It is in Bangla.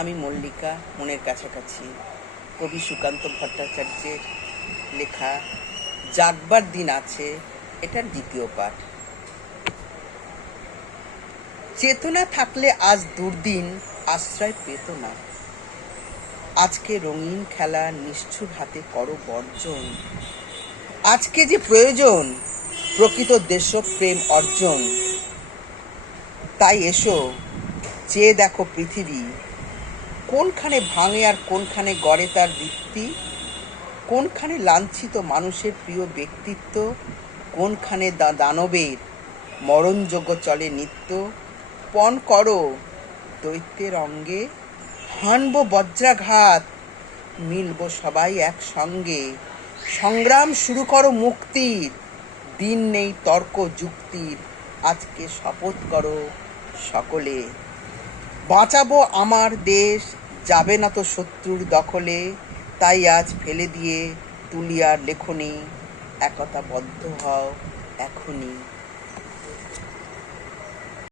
আমি মল্লিকা, মনের কাছাকাছি। কবি সুকান্ত ভট্টাচার্যের লেখা জাগবার দিন আছে, এটার দ্বিতীয় পাঠ। চেতনা থাকলে আজ দুর্দিন আশ্রয় পেত না। আজকে রঙিন খেলা নিষ্ঠুর হাতে করো বর্জন। আজকে যে প্রয়োজন প্রকৃত দেশপ্রেম অর্জন। তাই এসো, চেয়ে দেখো পৃথিবী, কোনখানে ভাঙে আর কোনখানে গড়ে তার ভিত্তি, কোনখানে লাঞ্ছিত মানুষের প্রিয় ব্যক্তিত্ব, কোনখানে দানবের মরণযোগ্য চলে নিত্য। পণ করো দৈত্যের অঙ্গে, হানব বজ্রাঘাত, মিলব সবাই একসঙ্গে। সংগ্রাম শুরু করো মুক্তির, দিন নেই তর্ক যুক্তির। আজকে শপথ করো সকলে, বাঁচাবো আমার দেশ, যাবে না তো শত্রুর দখলে। তাই আজ ফেলে দিয়ে তুলিয়ার লেখনী, একতা বদ্ধ হও এখনই।